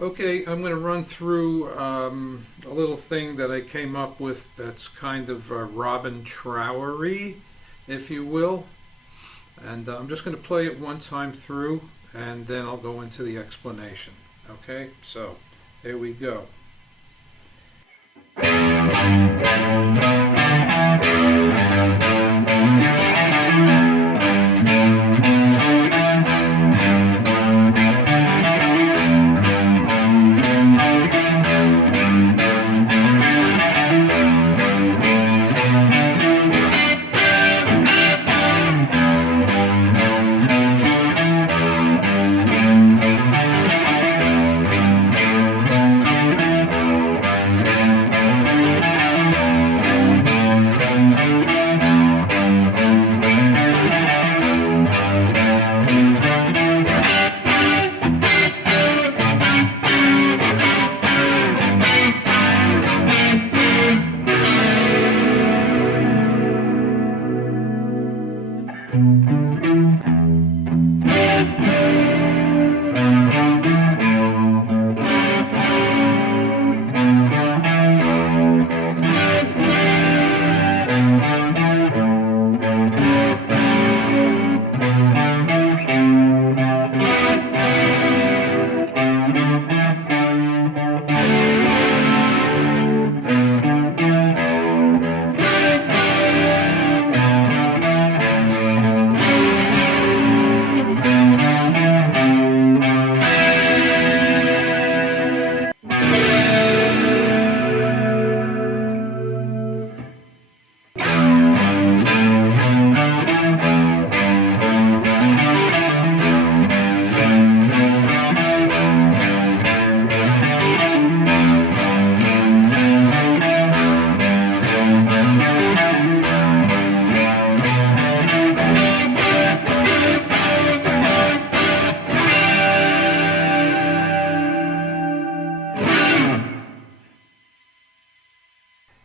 Okay, I'm going to run through a little thing that I came up with that's kind of Robin Trower-y, if you will. And I'm just going to play it one time through, and then I'll go into the explanation. Okay, so here we go.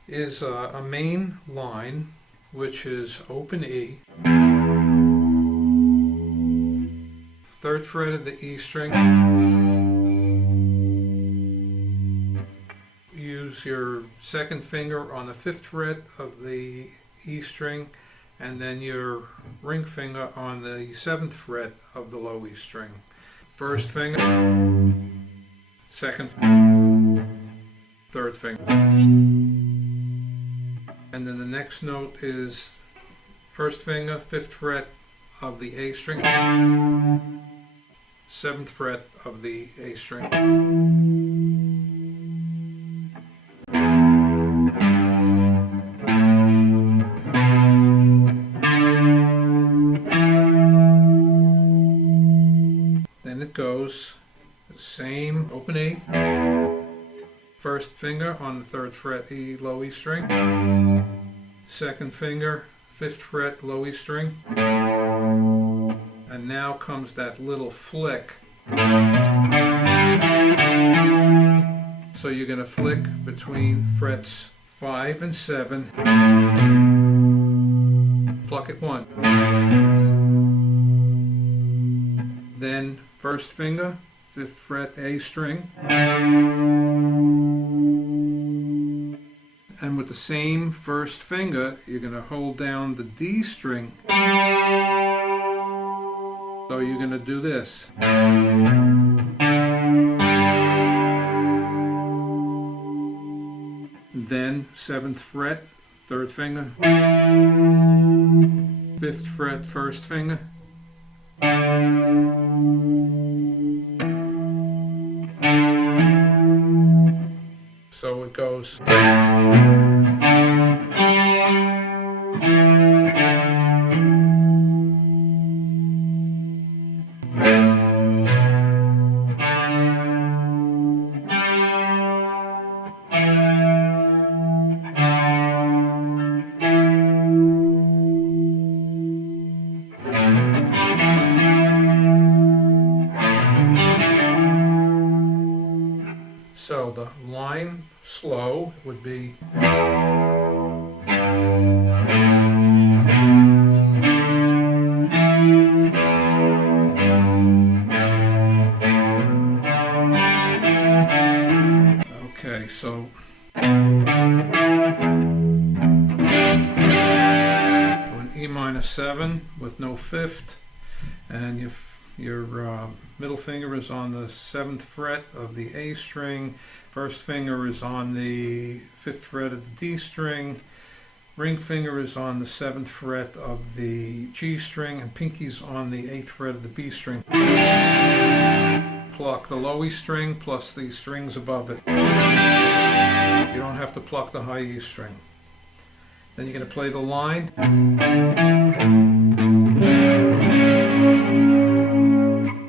Is a main line, which is open E, 3rd fret of the E string. Use your 2nd finger on the 5th fret of the E string, and then your ring finger on the 7th fret of the low E string. 1st finger, 2nd, 3rd finger. And then the next note is 1st finger, 5th fret of the A string, 7th fret of the A string. Then it goes the same open E, 1st finger on the 3rd fret E low E string, 2nd finger, 5th fret low E string, and now comes that little flick. So you're going to flick between frets 5 and 7, pluck at 1. Then 1st finger, 5th fret A string, and with the same 1st finger you're going to hold down the D string. So you're going to do this. Then 7th fret, 3rd finger, 5th fret, 1st finger, so it goes. So the line slow would be Okay, so to an E minor 7 with no fifth, and your middle finger is on the 7th fret of the A string, first finger is on the 5th fret of the D string, ring finger is on the 7th fret of the G string, and pinky's on the 8th fret of the B string. Pluck the low E string plus the strings above it. You don't have to pluck the high E string. Then you're going to play the line.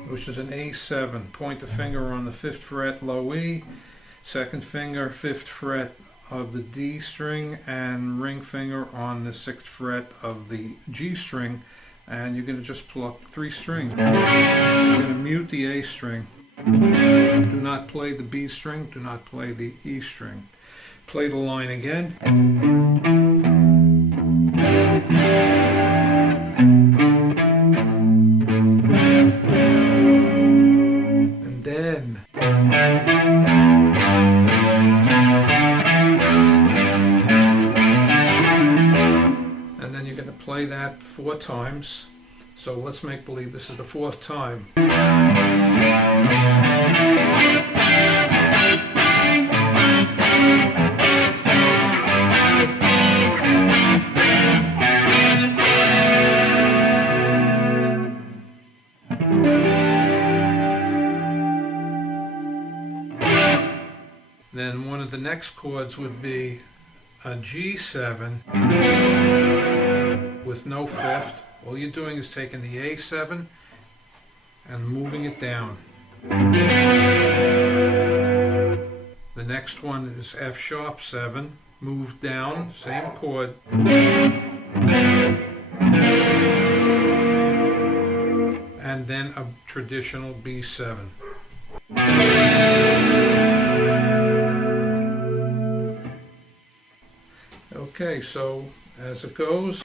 Which is an A7. Point the finger on the 5th fret, low E. Second finger, 5th fret of the D string, and ring finger on the 6th fret of the G string. And you're going to just pluck 3 strings. You're going to mute the A string. Do not play the B string. Do not play the E string. Play the line again. And then you're going to play that 4 times. So let's make believe this is the 4th time. Then one of the next chords would be a G7 with no fifth. All you're doing is taking the A7 and moving it down. The next one is F sharp 7, moved down, same chord. And then a traditional B7. Okay, so as it goes.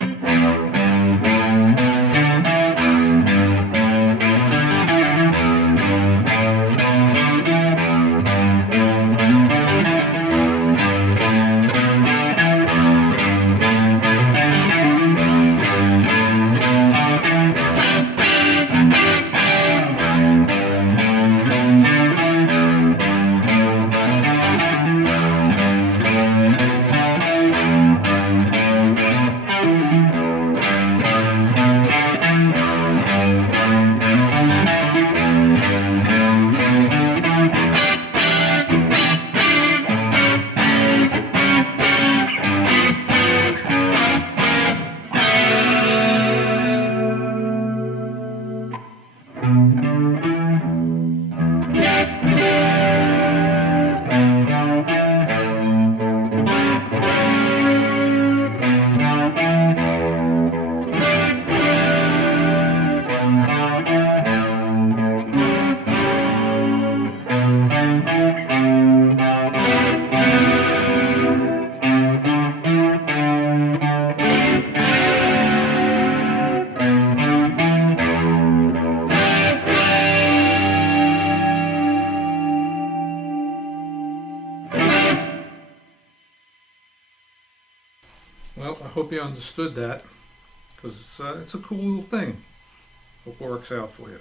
Well, I hope you understood that, because it's a cool little thing. Hope it works out for you.